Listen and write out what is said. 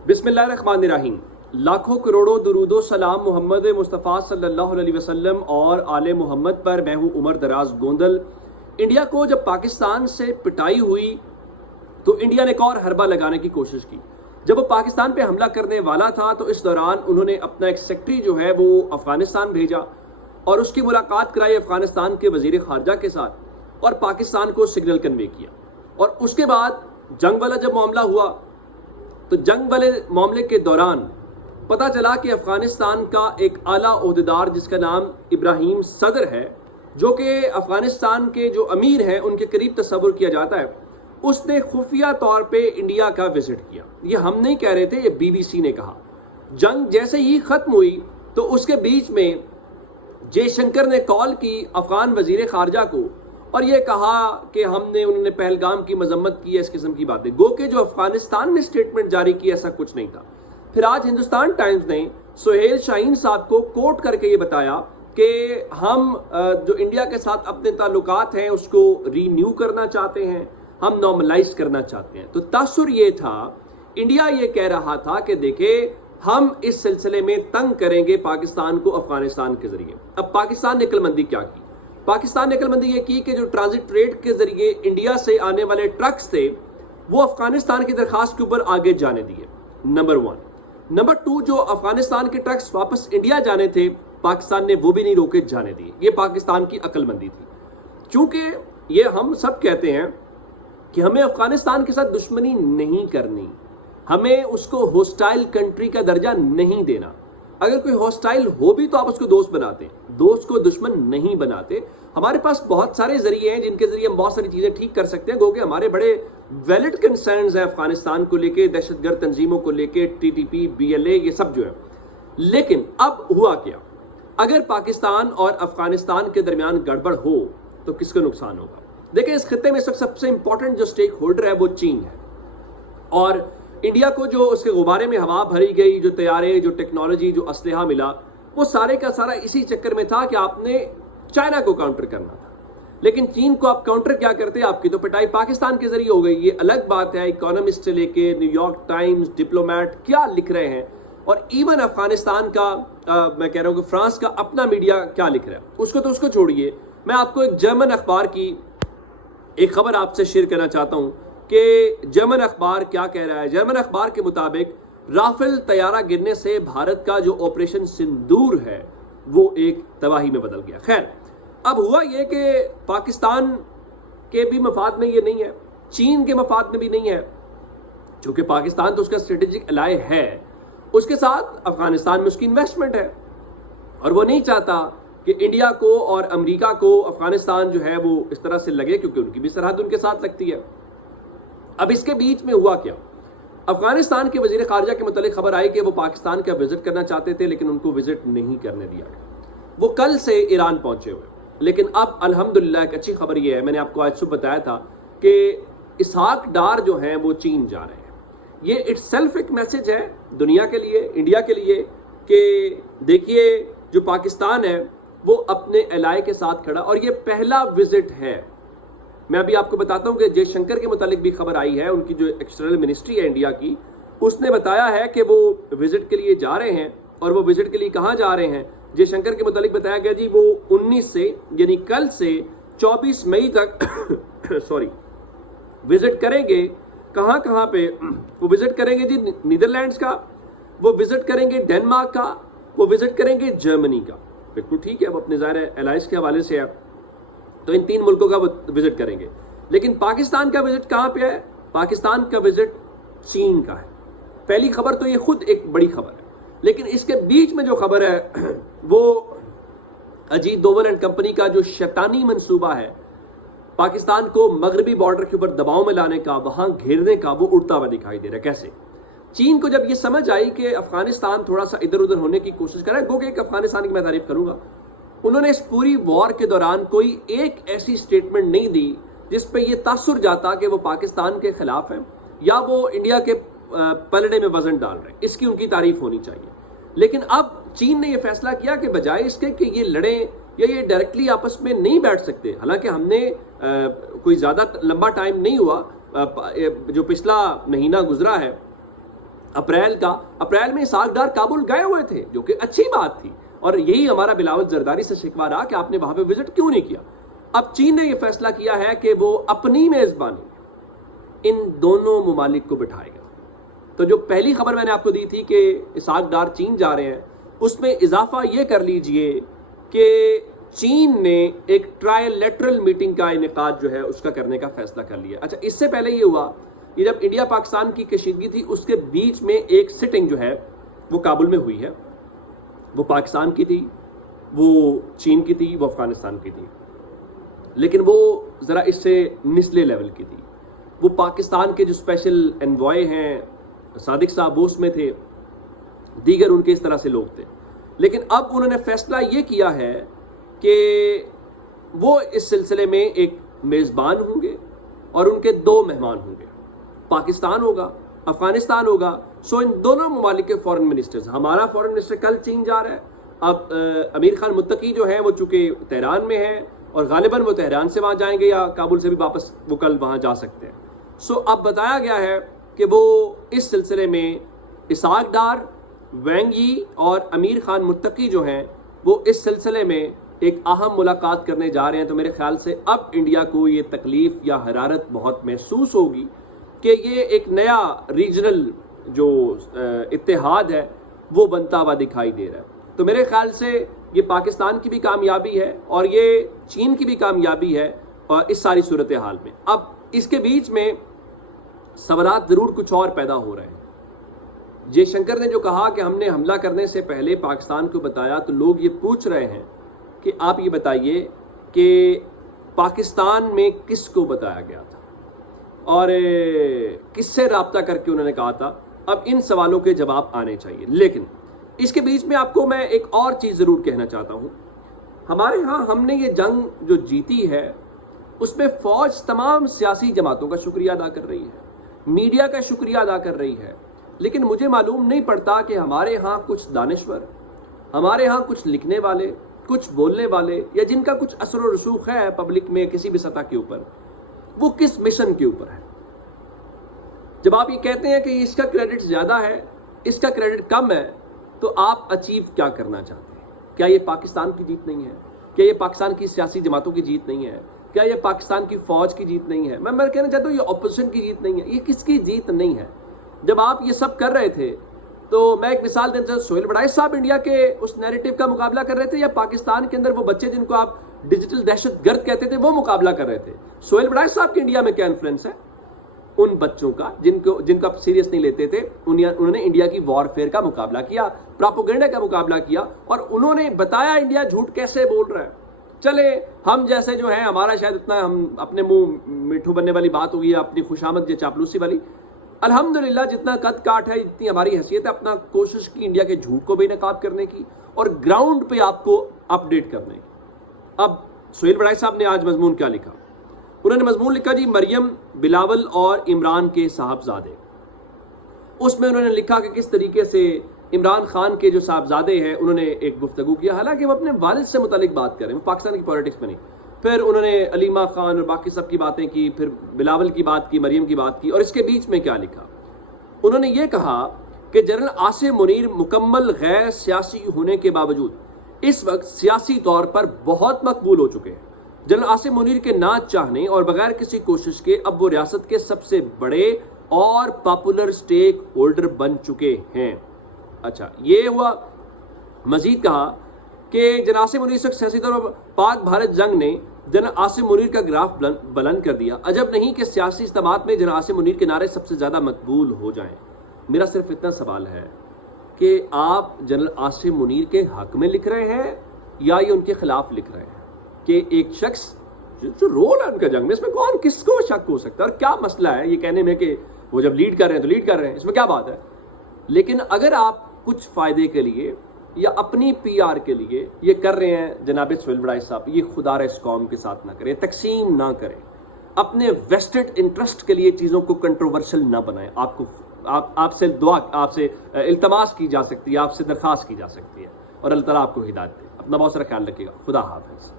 बिस्मिल्लाहिर्रहमानिर्रहीम। लाखों करोड़ों दुरूदो सलाम मोहम्मद मुस्तफ़ा सल्लल्लाहु अलैहि वसल्लम और आले मोहम्मद पर। मैं हूँ उमर दराज गोंदल। इंडिया को जब पाकिस्तान से पिटाई हुई तो इंडिया ने एक और हरबा लगाने की कोशिश की। जब वो पाकिस्तान पे हमला करने वाला था तो इस दौरान उन्होंने अपना एक सेक्रेटरी जो है वो अफगानिस्तान भेजा और उसकी मुलाकात कराई अफगानिस्तान के वजीर खारजा के साथ और पाकिस्तान को सिग्नल कन्वे किया। और उसके बाद जंग वाला जब मामला हुआ तो जंग वाले मामले के दौरान पता चला कि अफगानिस्तान का एक आला ओहदेदार जिसका नाम इब्राहिम सदर है, जो कि अफगानिस्तान के जो अमीर हैं उनके करीब तस्वुर किया जाता है, उसने खुफिया तौर पे इंडिया का विजिट किया। ये हम नहीं कह रहे थे, ये बीबीसी ने कहा। जंग जैसे ही खत्म हुई तो उसके बीच में जयशंकर ने कॉल की अफगान वजीर खारजा को और ये कहा कि उन्होंने पहलगाम की मजम्मत की है, इस किस्म की बातें। गो के जो अफगानिस्तान ने स्टेटमेंट जारी की ऐसा कुछ नहीं था। फिर आज हिंदुस्तान टाइम्स ने सुहेल शाहीन साहब को कोट करके ये बताया कि हम जो इंडिया के साथ अपने ताल्लुकात हैं उसको रीन्यू करना चाहते हैं, हम नॉर्मलाइज करना चाहते हैं। तो तासुर ये था, इंडिया ये कह रहा था कि देखे हम इस सिलसिले में तंग करेंगे पाकिस्तान को अफगानिस्तान के जरिए। अब पाकिस्तान ने अक्लमंदी क्या की? पाकिस्तान ने अक्लमंदी ये की कि जो ट्रांजिट ट्रेड के जरिए इंडिया से आने वाले ट्रक्स थे वो अफगानिस्तान की दरखास्त के ऊपर आगे जाने दिए, नंबर 1। नंबर 2, जो अफगानिस्तान के ट्रक्स वापस इंडिया जाने थे पाकिस्तान ने वो भी नहीं रोके जाने दिए। ये पाकिस्तान की अक्लमंदी थी। चूंकि ये हम सब कहते हैं कि हमें अफगानिस्तान के साथ दुश्मनी नहीं करनी, हमें उसको होस्टाइल कंट्री का दर्जा नहीं देना। अगर कोई हॉस्टाइल हो भी तो आप उसको दोस्त बनाते हैं, दोस्त को दुश्मन नहीं बनाते। हमारे पास बहुत सारे जरिए हैं जिनके जरिए हम बहुत सारी चीजें ठीक कर सकते हैं। गो के हमारे बड़े वैलिड कंसर्न्स हैं अफगानिस्तान को लेके, दहशतगर्द तंजीमों को लेके, टीटीपी, बीएलए, ये सब जो है। लेकिन अब हुआ क्या? अगर पाकिस्तान और अफगानिस्तान के दरमियान गड़बड़ हो तो किसको नुकसान होगा? देखिए, इस खत्ते में इस वक्त सबसे इंपॉर्टेंट जो स्टेक होल्डर है वो चीन है। और इंडिया को जो उसके गुब्बारे में हवा भरी गई, जो तैयारे, जो टेक्नोलॉजी, जो असलहा मिला, वो सारे का सारा इसी चक्कर में था कि आपने चाइना को काउंटर करना था। लेकिन चीन को आप काउंटर क्या करते? आपकी तो पिटाई पाकिस्तान के जरिए हो गई। ये अलग बात है, इकोनॉमिस्ट से लेके न्यूयॉर्क टाइम्स, डिप्लोमेट क्या लिख रहे हैं, और इवन अफगानिस्तान का मैं कह रहा हूँ कि फ्रांस का अपना मीडिया क्या लिख रहा है, उसको छोड़िए। मैं आपको एक जर्मन अखबार की एक खबर आपसे शेयर करना चाहता हूँ कि जर्मन अखबार क्या कह रहा है। जर्मन अखबार के मुताबिक राफेल तैयारा गिरने से भारत का जो ऑपरेशन सिंदूर है वो एक तबाही में बदल गया। खैर, अब हुआ ये कि पाकिस्तान के भी मफाद में ये नहीं है, चीन के मफाद में भी नहीं है, चूंकि पाकिस्तान तो उसका स्ट्रेटेजिक अलाय है, उसके साथ अफगानिस्तान में उसकी इन्वेस्टमेंट है और वो नहीं चाहता कि इंडिया को और अमेरिका को अफगानिस्तान जो है वो इस तरह से लगे, क्योंकि उनकी भी सरहद उनके साथ लगती है। अब इसके बीच में हुआ क्या? अफगानिस्तान के वजीर खारजा के मुतालिक खबर आई कि वो पाकिस्तान का विजिट करना चाहते थे लेकिन उनको विजिट नहीं करने दिया गया। वो कल से ईरान पहुंचे हुए, लेकिन अब अल्हम्दुलिल्लाह एक अच्छी खबर ये है, मैंने आपको आज सुबह बताया था कि इसहाक डार जो हैं वो चीन जा रहे हैं। ये इट्स सेल्फ एक मैसेज है दुनिया के लिए, इंडिया के लिए, कि देखिए जो पाकिस्तान है वो अपने एलाय के साथ खड़ा, और ये पहला विजिट है। मैं अभी आपको बताता हूं कि जयशंकर के मुतालिक भी खबर आई है, उनकी जो एक्सटर्नल मिनिस्ट्री है इंडिया की, उसने बताया है कि वो विजिट के लिए जा रहे हैं। और वो विजिट के लिए कहां जा रहे हैं? जयशंकर के मुतालिक बताया गया जी वो 19 से यानी कल से 24 मई तक विजिट करेंगे। कहां पे वो विजिट करेंगे जी? नीदरलैंड्स का, वो विजिट करेंगे डेनमार्क का, वो विजिट करेंगे जर्मनी का। बिल्कुल ठीक है, वो अपने ज़ाहिर एलाइज के हवाले से है, तो इन 3 मुल्कों का वो विजिट करेंगे। लेकिन पाकिस्तान का विजिट कहां पे है? पाकिस्तान का विजिट चीन का है। पहली खबर तो ये खुद एक बड़ी खबर है, लेकिन इसके बीच में जो खबर है वो अजीत डोवल एंड कंपनी का जो शैतानी मंसूबा है पाकिस्तान को मगरबी बॉर्डर के ऊपर दबाव में लाने का, वहां घेरने का, वो उड़ता हुआ दिखाई दे रहा है। कैसे? चीन को जब ये समझ आई कि अफगानिस्तान थोड़ा सा इधर उधर होने की कोशिश कर रहा है, गो कि एक अफगानिस्तान की मैं तारीफ करूंगा, उन्होंने इस पूरी वॉर के दौरान कोई एक ऐसी स्टेटमेंट नहीं दी जिस पे ये तासुर जाता कि वो पाकिस्तान के खिलाफ है या वो इंडिया के पलड़े में वजन डाल रहे हैं। इसकी उनकी तारीफ होनी चाहिए। लेकिन अब चीन ने यह फैसला किया कि बजाय इसके कि ये लड़ें या ये डायरेक्टली आपस में नहीं बैठ सकते, हालांकि हमने कोई ज़्यादा लंबा टाइम नहीं हुआ, जो पिछला महीना गुजरा है اپریل میں اسحاق ڈار کابل گئے ہوئے تھے، جو کہ اچھی بات تھی، اور یہی ہمارا بلاول زرداری سے شکوہ رہا کہ آپ نے وہاں پہ وزٹ کیوں نہیں کیا۔ اب چین نے یہ فیصلہ کیا ہے کہ وہ اپنی میزبانی ان دونوں ممالک کو بٹھائے گا۔ تو جو پہلی خبر میں نے آپ کو دی تھی کہ اسحاق ڈار چین جا رہے ہیں، اس میں اضافہ یہ کر لیجئے کہ چین نے ایک ٹرائل لیٹرل میٹنگ کا انعقاد جو ہے اس کا کرنے کا فیصلہ کر لیا۔ اچھا، اس سے پہلے یہ ہوا، یہ جب انڈیا پاکستان کی کشیدگی تھی، اس کے بیچ میں ایک سٹنگ جو ہے وہ کابل میں ہوئی ہے، وہ پاکستان کی تھی، وہ چین کی تھی، وہ افغانستان کی تھی، لیکن وہ ذرا اس سے نچلے لیول کی تھی۔ وہ پاکستان کے جو اسپیشل انوائے ہیں صادق صاحب وہ اس میں تھے، دیگر ان کے اس طرح سے لوگ تھے، لیکن اب انہوں نے فیصلہ یہ کیا ہے کہ وہ اس سلسلے میں ایک میزبان ہوں گے اور ان کے دو مہمان ہوں گے، پاکستان ہوگا، افغانستان ہوگا۔ سو ان دونوں ممالک کے فورن منسٹرز، ہمارا فورن منسٹر کل چین جا رہا ہے، اب امیر خان متقی جو ہیں وہ چونکہ تہران میں ہیں اور غالباً وہ تہران سے وہاں جائیں گے یا کابل سے بھی واپس وہ کل وہاں جا سکتے ہیں۔ سو اب بتایا گیا ہے کہ وہ اس سلسلے میں اسحاق ڈار، وینگ یی اور امیر خان متقی جو ہیں وہ اس سلسلے میں ایک اہم ملاقات کرنے جا رہے ہیں۔ تو میرے خیال سے اب انڈیا کو یہ تکلیف یا حرارت بہت محسوس ہوگی کہ یہ ایک نیا ریجنل جو اتحاد ہے وہ بنتا ہوا دکھائی دے رہا ہے۔ تو میرے خیال سے یہ پاکستان کی بھی کامیابی ہے اور یہ چین کی بھی کامیابی ہے اس ساری صورتحال میں۔ اب اس کے بیچ میں سوالات ضرور کچھ اور پیدا ہو رہے ہیں۔ جے شنکر نے جو کہا کہ ہم نے حملہ کرنے سے پہلے پاکستان کو بتایا، تو لوگ یہ پوچھ رہے ہیں کہ آپ یہ بتائیے کہ پاکستان میں کس کو بتایا گیا تھا اور کس سے رابطہ کر کے انہوں نے کہا تھا۔ اب ان سوالوں کے جواب آنے چاہیے، لیکن اس کے بیچ میں آپ کو میں ایک اور چیز ضرور کہنا چاہتا ہوں۔ ہمارے ہاں ہم نے یہ جنگ جو جیتی ہے اس میں فوج تمام سیاسی جماعتوں کا شکریہ ادا کر رہی ہے، میڈیا کا شکریہ ادا کر رہی ہے، لیکن مجھے معلوم نہیں پڑتا کہ ہمارے ہاں کچھ دانشور، ہمارے ہاں کچھ لکھنے والے، کچھ بولنے والے، یا جن کا کچھ اثر و رسوخ ہے پبلک میں کسی بھی سطح کے اوپر، وہ کس مشن کے اوپر ہے۔ جب آپ یہ کہتے ہیں کہ اس کا کریڈٹ زیادہ ہے، اس کا کریڈٹ کم ہے، تو آپ اچیو کیا کرنا چاہتے ہیں؟ کیا یہ پاکستان کی جیت نہیں ہے؟ کیا یہ پاکستان کی سیاسی جماعتوں کی جیت نہیں ہے؟ کیا یہ پاکستان کی فوج کی جیت نہیں ہے؟ میں کہنا چاہتا ہوں یہ اپوزیشن کی جیت نہیں ہے، یہ کس کی جیت نہیں ہے؟ جب آپ یہ سب کر رہے تھے تو میں ایک مثال دینا چاہتا ہوں، سہیل بڑائچ صاحب انڈیا کے اس نیریٹو کا مقابلہ کر رہے تھے، یا پاکستان کے اندر وہ بچے جن کو آپ ڈیجیٹل دہشت گرد کہتے تھے وہ مقابلہ کر رہے تھے؟ سہیل بڑائچ صاحب کے انڈیا میں کیا انفلوئنس ہے ان بچوں کا جن کو آپ سیریس نہیں لیتے تھے؟ انہوں نے انڈیا کی وار فیئر کا مقابلہ کیا، پراپوگنڈا کا مقابلہ کیا، اور انہوں نے بتایا انڈیا جھوٹ کیسے بول رہا ہے۔ چلے ہم جیسے جو ہیں، ہمارا شاید اتنا ہم اپنے منہ میٹھو بننے والی بات ہوگی، اپنی خوشامد یا چاپلوسی والی، الحمدللہ جتنا قد کاٹ ہے، جتنی ہماری حیثیت ہے، اپنا کوشش کی انڈیا کے جھوٹ کو بے نقاب کرنے کی اور گراؤنڈ پہ آپ کو اپڈیٹ کرنے کی۔ اب سہیل بڑائچ صاحب نے آج مضمون کیا لکھا؟ انہوں نے مضمون لکھا جی مریم، بلاول اور عمران کے صاحبزادے۔ اس میں انہوں نے لکھا کہ کس طریقے سے عمران خان کے جو صاحبزادے ہیں انہوں نے ایک گفتگو کیا، حالانکہ وہ اپنے والد سے متعلق بات کر رہے ہیں، وہ پاکستان کی پولیٹکس میں نہیں۔ پھر انہوں نے علیمہ خان اور باقی سب کی باتیں کی، پھر بلاول کی بات کی، مریم کی بات کی، اور اس کے بیچ میں کیا لکھا؟ انہوں نے یہ کہا کہ جنرل عاصم منیر مکمل غیر سیاسی ہونے کے باوجود اس وقت سیاسی طور پر بہت مقبول ہو چکے ہیں۔ جنرل عاصم منیر کے نہ چاہنے اور بغیر کسی کوشش کے اب وہ ریاست کے سب سے بڑے اور پاپولر سٹیک ہولڈر بن چکے ہیں۔ اچھا، یہ ہوا۔ مزید کہا کہ جنرل عاصم منیر سے سیاسی طور پر پاک بھارت جنگ نے جنرل عاصم منیر کا گراف بلند کر دیا۔ عجب نہیں کہ سیاسی اجتماعات میں جنرل عاصم منیر کے نعرے سب سے زیادہ مقبول ہو جائیں۔ میرا صرف اتنا سوال ہے کہ آپ جنرل عاصم منیر کے حق میں لکھ رہے ہیں یا یہ ان کے خلاف لکھ رہے ہیں؟ کہ ایک شخص جو رول ہے ان کا جنگ میں، اس میں کون کس کو شک ہو سکتا ہے؟ اور کیا مسئلہ ہے یہ کہنے میں کہ وہ جب لیڈ کر رہے ہیں تو لیڈ کر رہے ہیں، اس میں کیا بات ہے؟ لیکن اگر آپ کچھ فائدے کے لیے یا اپنی پی آر کے لیے یہ کر رہے ہیں جناب سہیل بڑائچ صاحب، یہ خدا را اس قوم کے ساتھ نہ کریں، تقسیم نہ کریں، اپنے ویسٹڈ انٹرسٹ کے لیے چیزوں کو کنٹروورشل نہ بنائیں۔ آپ سے دعا، آپ سے التماس کی جا سکتی ہے، آپ سے درخواست کی جا سکتی ہے، اور اللہ تعالیٰ آپ کو ہدایت دے۔ اپنا بہت سارا خیال رکھیے گا۔ خدا حافظ۔